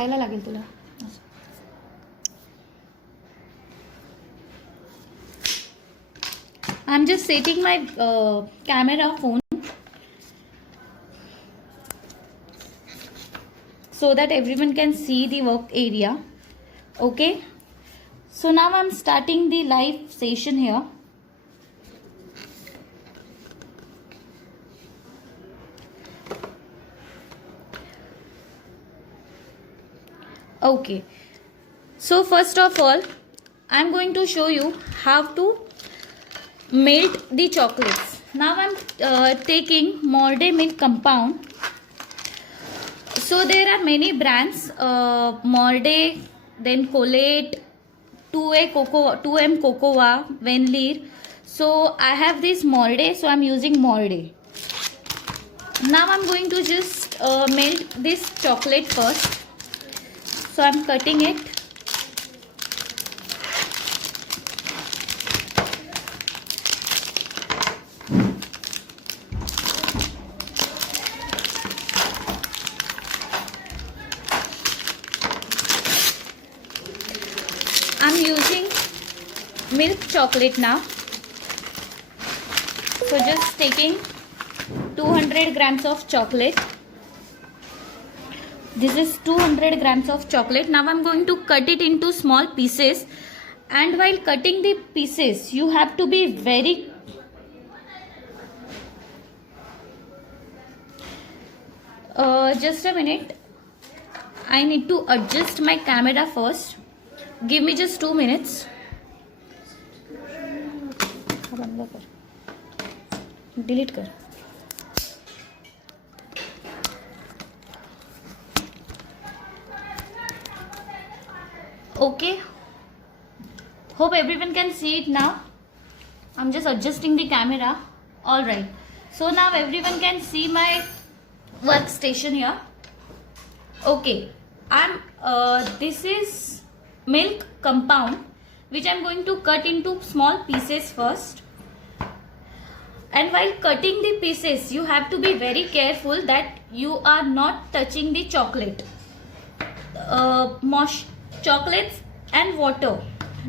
खायला लागेल तुला. I'm just setting my camera phone so that everyone can see the work area. Okay, so now I'm starting the live session here. Okay, so first of all I'm going to show you how to melt the chocolates. Now I'm taking Morde milk compound. So there are many brands, Morde, then Colate, 2M Cocoa, Venlir. So I have this Morde, so I'm using Morde. Now I'm going to just melt this chocolate first. So I'm cutting it. I'm using milk chocolate now. So just taking 200 grams of chocolate. This is 200 grams of chocolate. Now I'm going to cut it into small pieces. And while cutting the pieces, you have to be very just a minute. I need to adjust my camera first. Give me just 2 minutes. Delete कर. Okay. Hope everyone can see it now. I'm just adjusting the camera. All right. So now everyone can see my workstation here. Okay. This is milk compound which I'm going to cut into small pieces first. And while cutting the pieces, you have to be very careful that you are not touching the chocolate. Chocolates and water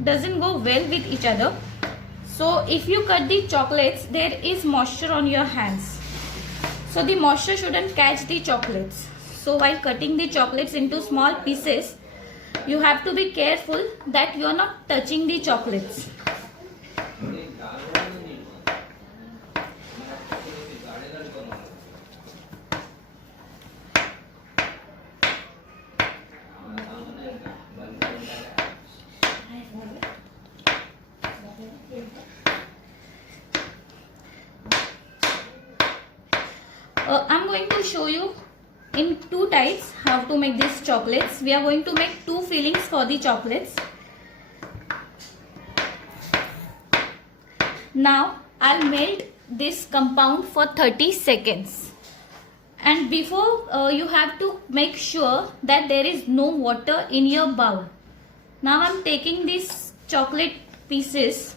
doesn't go well with each other. So if you cut the chocolates, there is moisture on your hands. So the moisture shouldn't catch the chocolates. So while cutting the chocolates into small pieces, you have to be careful that you are not touching the chocolates. I'm going to show you in two types how to make these chocolates. We are going to make two fillings for the chocolates. Now I'll melt this compound for 30 seconds. And before you have to make sure that there is no water in your bowl. Now I'm taking these chocolate pieces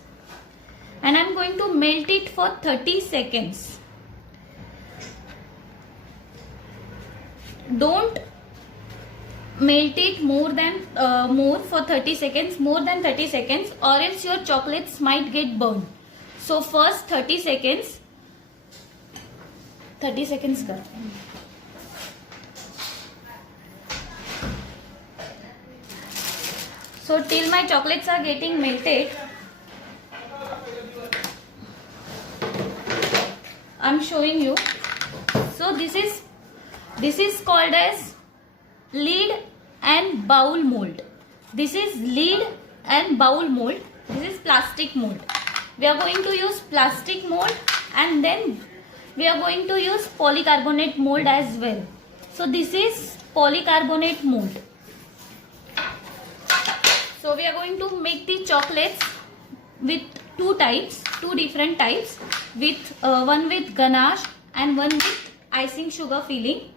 and I'm going to melt it for 30 seconds. Don't melt it more for 30 seconds, more than 30 seconds, or else your chocolates might get burned. So first 30 seconds kar. So till my chocolates are getting melted, I'm showing you. So this is called as lid and bowl mold. This is lid and bowl mold. This is plastic mold. We are going to use plastic mold and then we are going to use polycarbonate mold as well. So this is polycarbonate mold. So we are going to make the chocolates with two different types, with one with ganache and one with icing sugar filling.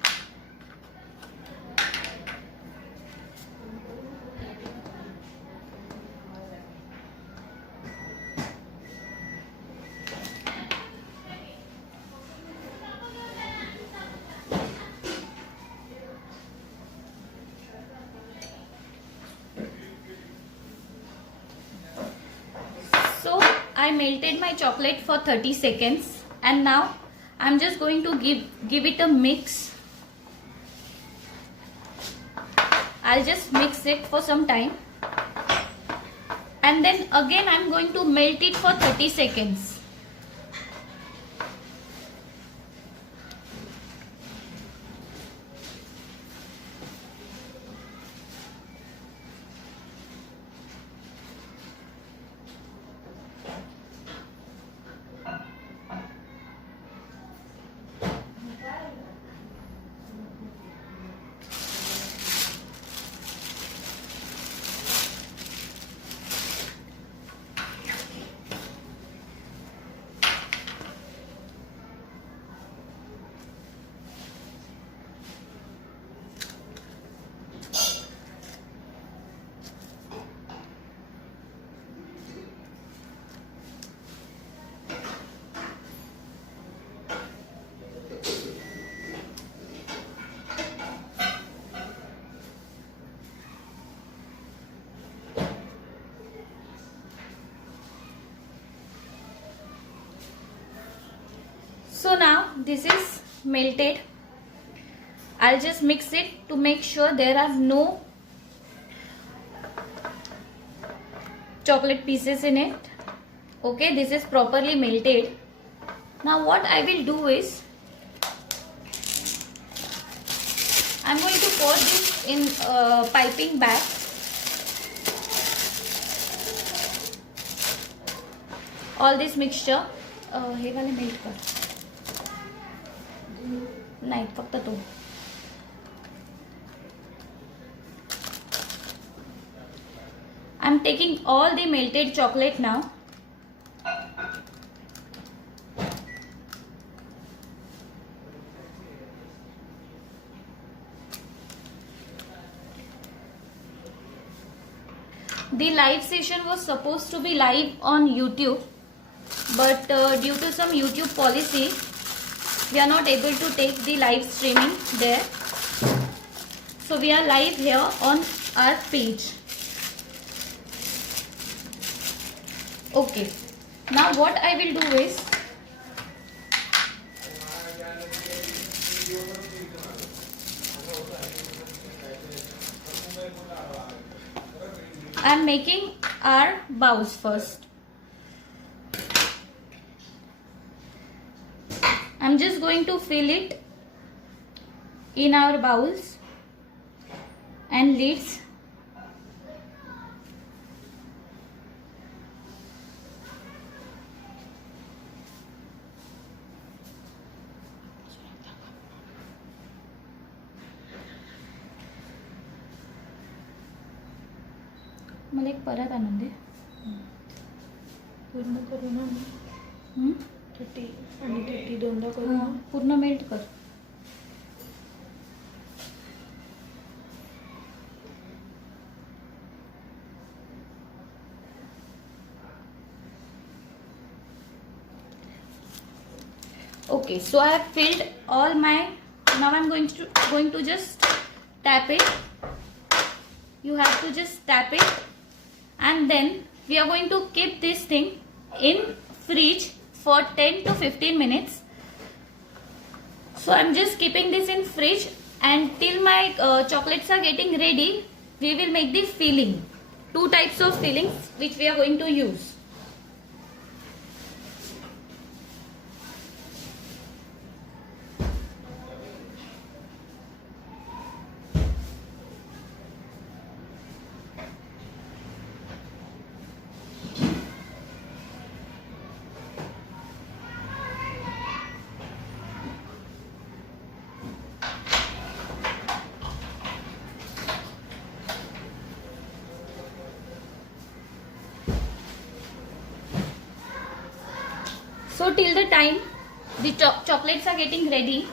I melted my chocolate for 30 seconds and now I'm just going to give it a mix. I'll just mix it for some time and then again I'm going to melt it for 30 seconds. So now this is melted. I'll just mix it to make sure there are no chocolate pieces in it. Okay, this is properly melted. Now what I will do is I'm going to pour this in a piping bag. All this mixture हे वाले melt कर नाही फक्त तो. I'm taking all the melted chocolate now. The live session was supposed to be live on YouTube, but due to some YouTube policy, we are not able to take the live streaming there. So we are live here on our page. Okay. Now what I will do is I am making our bowls first. I'm just going to fill it in our bowls and lids. मला एक परत आणून दे. पूर्ण करू ना thirty आणि 30 दोनदा करू ना. पूर्ण मेल्ट कर. Okay, so I have filled all my. Now I'm going to just tap it. You have to just tap it, and then we are going to keep this thing in fridge for 10 to 15 minutes. So I'm just keeping this in fridge, and till my chocolates are getting ready, we will make the filling. Two types of fillings which we are going to use. So till the time the chocolates are getting ready,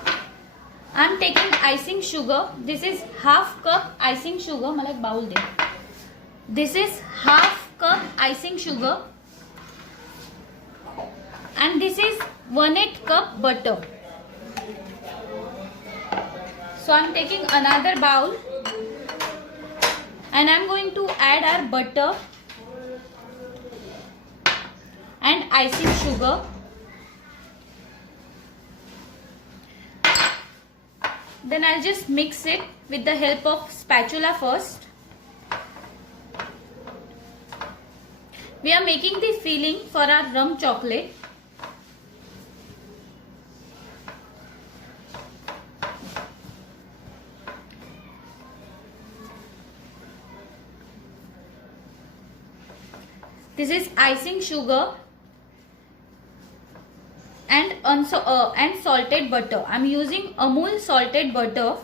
I am taking icing sugar. This is half cup icing sugar. मला एक bowl दे. This is half cup icing sugar, and this is 1/8 cup butter. So I am taking another bowl, and I am going to add our butter. and icing sugar. Then I'll just mix it with the help of spatula first. We are making the filling for our rum chocolate. This is icing sugar and salted butter. I'm using Amul salted butter.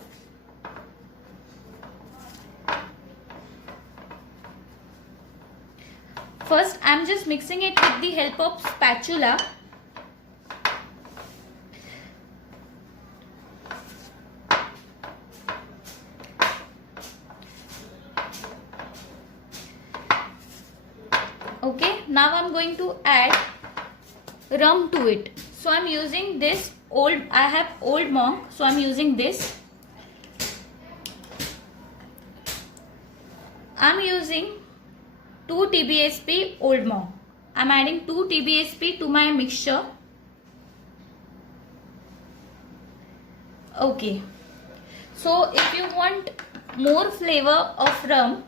First, I'm just mixing it with the help of spatula. Okay, now I'm going to add rum to it. So I'm using this I have Old Monk, so I'm using this. I'm using 2 TBSP Old Monk. I'm adding 2 TBSP to my mixture. Okay. So if you want more flavor of rum,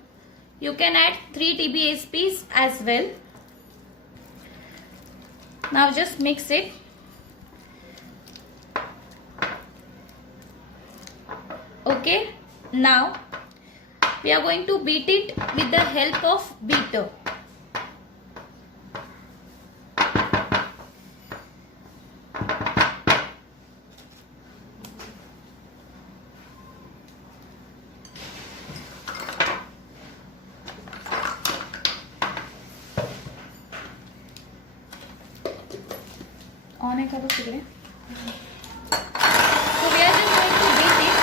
you can add 3 TBSPs as well. Now just mix it. Okay. Now we are going to beat it with the help of beater. On है करो तिकडे. So we are just going to beat it.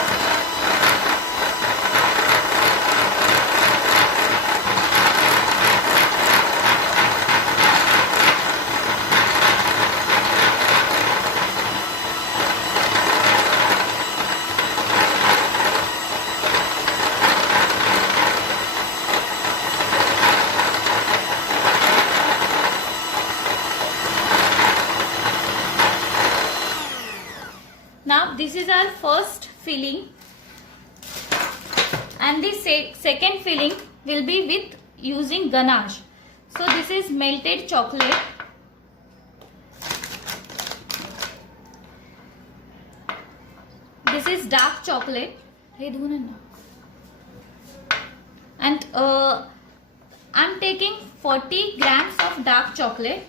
Now this is our first filling, and the second filling will be with using ganache. So this is melted chocolate. This is dark chocolate. And I'm taking 40 grams of dark chocolate,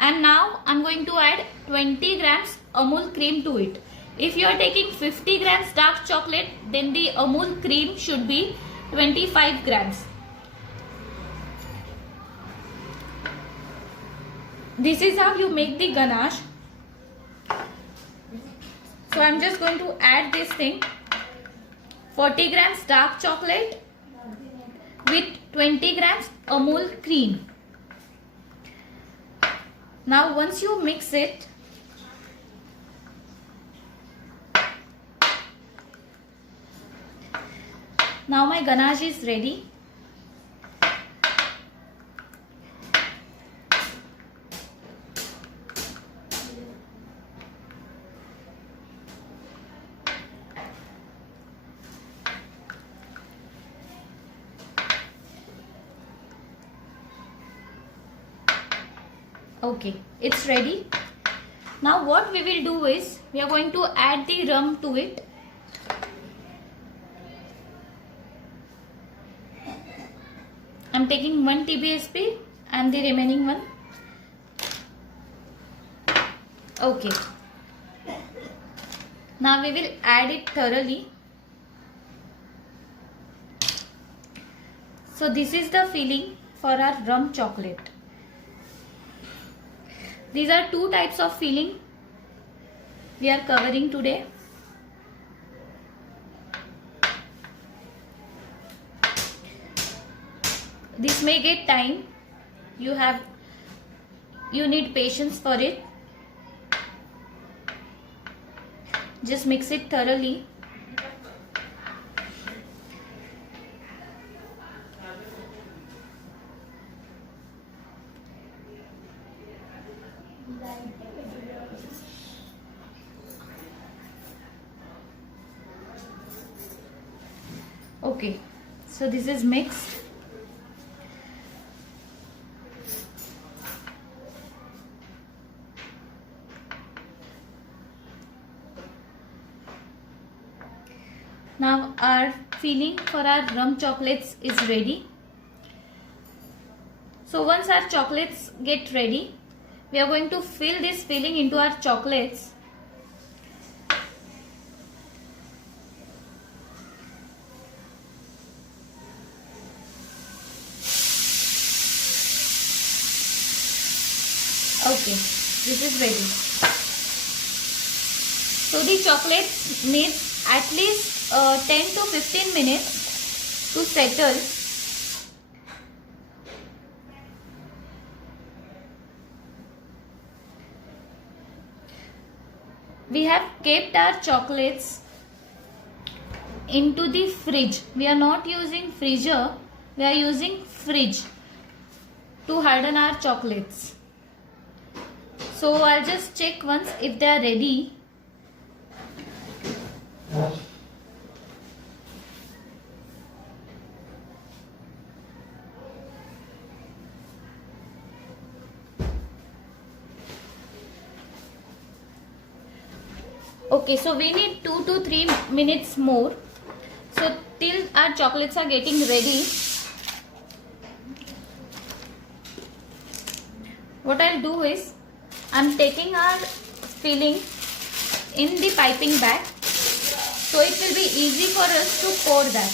and now I'm going to add 20 grams Amul cream to it. If you are taking 50 grams dark chocolate, then the Amul cream should be 25 grams. This is how you make the ganache. So I'm just going to add this thing. 40 grams dark chocolate with 20 grams Amul cream. Now once you mix it, now my ganache is ready. Okay, it's ready. Now what we will do is, we are going to add the rum to it. I'm taking 1 TBSP and the remaining one. Okay. Now we will add it thoroughly. So this is the filling for our rum chocolate. These are two types of filling we are covering today. This may get time. You need patience for it. Just mix it thoroughly. Okay, so this is mixed. Now our filling for our rum chocolates is ready. So once our chocolates get ready, we are going to fill this filling into our chocolates. Okay, this is ready. So the chocolates needs at least 10 to 15 minutes to settle. We have kept our chocolates into the fridge. We are not using freezer, we are using fridge to harden our chocolates. So I'll just check once if they are ready. Okay, so we need 2 to 3 minutes more. So till our chocolates are getting ready, what I'll do is I'm taking our filling in the piping bag, so it will be easy for us to pour that.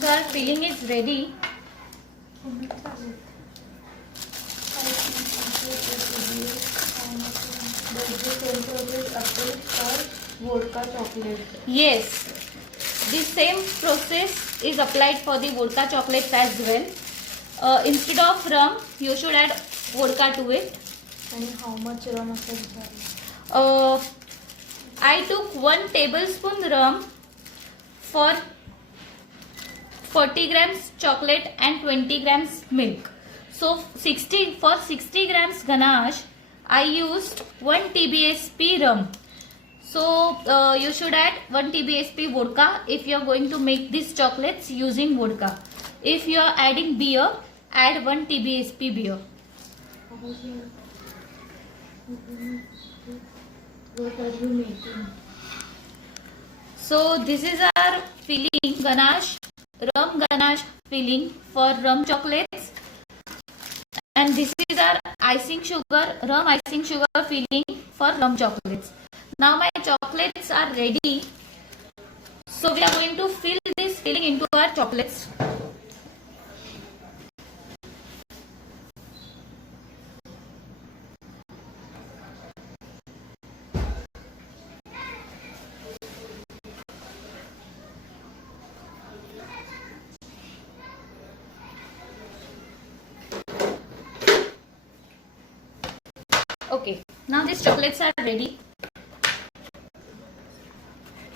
So our filling is ready. vodka chocolate. Yes, the same process is applied for the vodka chocolates as well. Instead of rum, you should add vodka to it. And how much rum असेल? I took 1 tablespoon rum for 40 grams chocolate and 20 grams milk. So 60 grams ganache, I used 1 TBSP rum. So you should add 1 TBSP vodka if you are going to make these chocolates using vodka. If you are adding beer, add 1 TBSP beer. What are you making? So this is our filling ganache, rum ganache filling for rum chocolates, and this is our icing sugar, rum icing sugar filling for rum chocolates. Now my chocolates are ready, so we are going to fill this filling into our chocolates. Okay, now these chocolates are ready.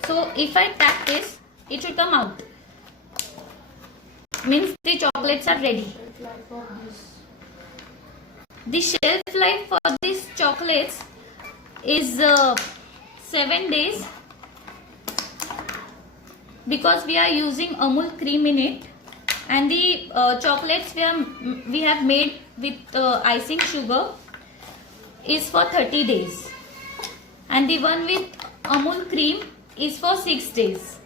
So if I tap this, it should come out. Means the chocolates are ready. Life of this. The shelf life for these chocolates is 7 days, because we are using Amul cream in it. and the chocolates we have made with icing sugar is for 30 days, and the one with Amul cream is for 6 days.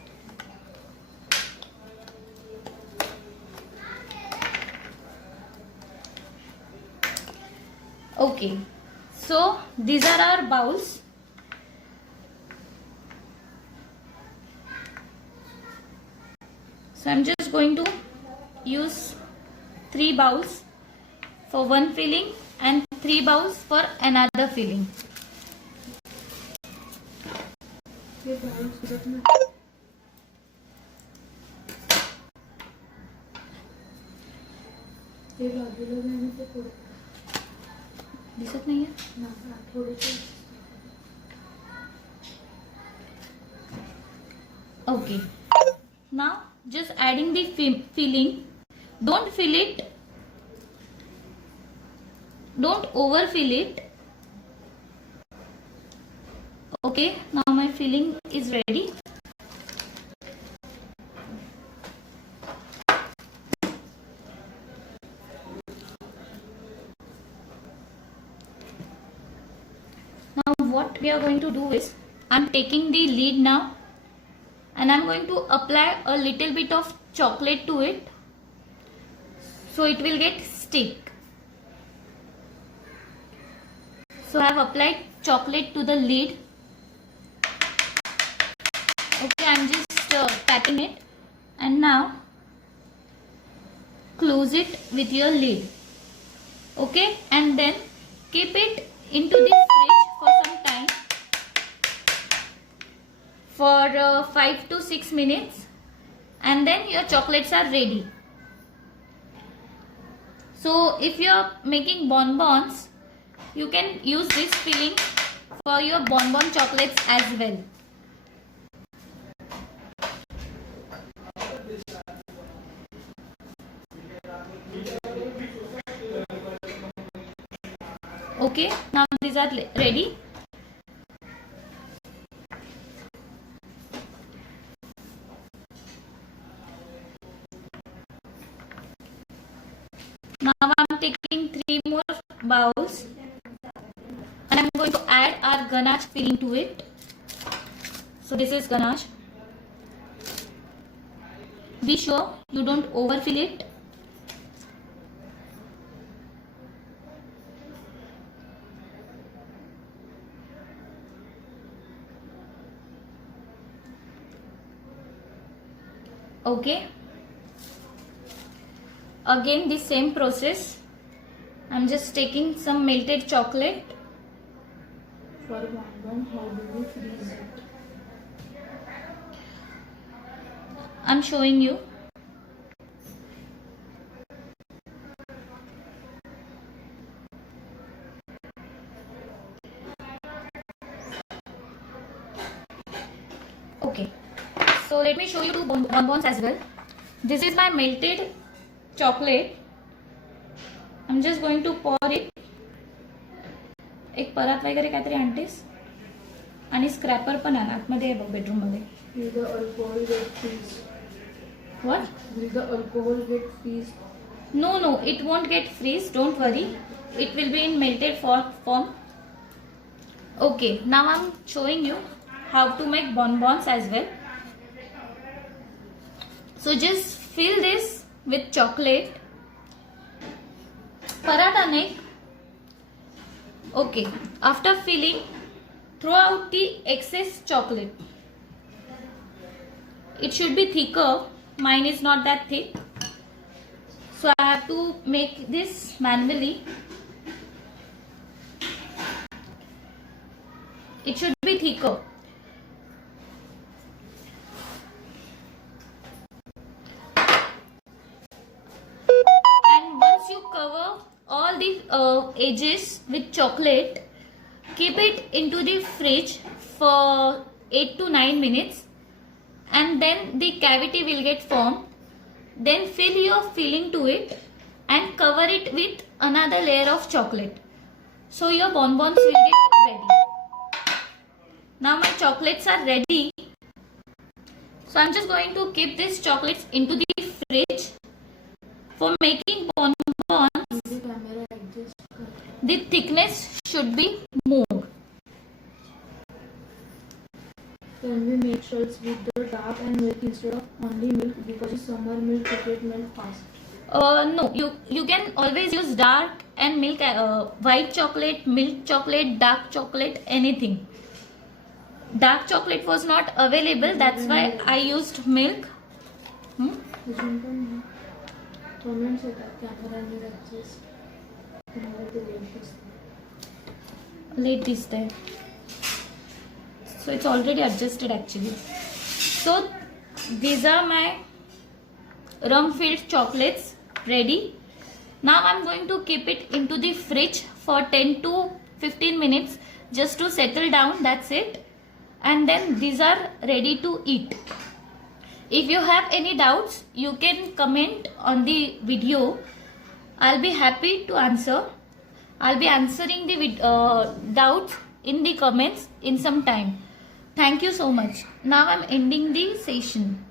Okay, so these are our bowls. So I'm just going to use 3 bowls for one filling and 3 bowls for another filling. ये bowls दिखत नाही. ते बाजूला जाणे ते थोडं दिसत नाहीये. थोडंसं. Okay, now just adding the filling. Don't fill it, don't overfill it. Okay, now my filling is ready. Now what we are going to do is, I'm taking the lid now and I'm going to apply a little bit of chocolate to it so it will get stick. So I have applied chocolate to the lid. Okay, I'm just tapping it, and now close it with your lid. Okay, and then keep it into the fridge for some time, for 5 to 6 minutes, and then your chocolates are ready. So if you are making bonbons, you can use this filling for your bonbon chocolates as well. Okay, now these are ready. Now I'm taking 3 more bowls and I'm going to add our ganache filling to it. So this is ganache. Be sure you don't overfill it. Okay, again the same process. I'm just taking some melted chocolate. For bonbon, how do you freeze it? I'm showing you. Okay, so let me show you 2 bonbons as well. This is my melted chocolate. I'm just going to pour it. एक परात वगैरे काहीतरी आणतेस आणि scraper पण आण, आतमध्ये आहे बघ बेडरूम मध्ये. Will the alcohol get freeze? What? Will the alcohol get freeze? No, it won't get freeze. Don't worry. It will be in melted form. Okay, now I'm showing you how to make bonbons as well. So just fill this with chocolate. Paratha nahi. Okay, after filling, throw out the excess chocolate. It should be thicker. Mine is not that thick, so I have to make this manually. It should be thicker. And once you cover all the edges with chocolate, keep it into the fridge for 8 to 9 minutes, and then the cavity will get formed. Then fill your filling to it and cover it with another layer of chocolate, so your bonbons will get ready. Now my chocolates are ready, so I'm just going to keep these chocolates into the fridge For making bonbon, मुझे camera adjust कर. the thickness should be more. Can we make shirts with the dark and milk instead of only milk because summer milk chocolate melt fast? No, you can always use dark and milk, white chocolate, milk chocolate, dark chocolate, anything. Dark chocolate was not available, that's why I used milk. अजून पण comments येतात camera adjust तुम्हाला ते late दिसतं. Late this there. So it's already adjusted actually. So these are my rum filled chocolates ready. Now I'm going to keep it into the fridge for 10 to 15 minutes just to settle down, that's it. And then these are ready to eat. If you have any doubts, you can comment on the video. I'll be happy to answer. I'll be answering the doubts in the comments in some time. Thank you so much. Now I'm ending the session.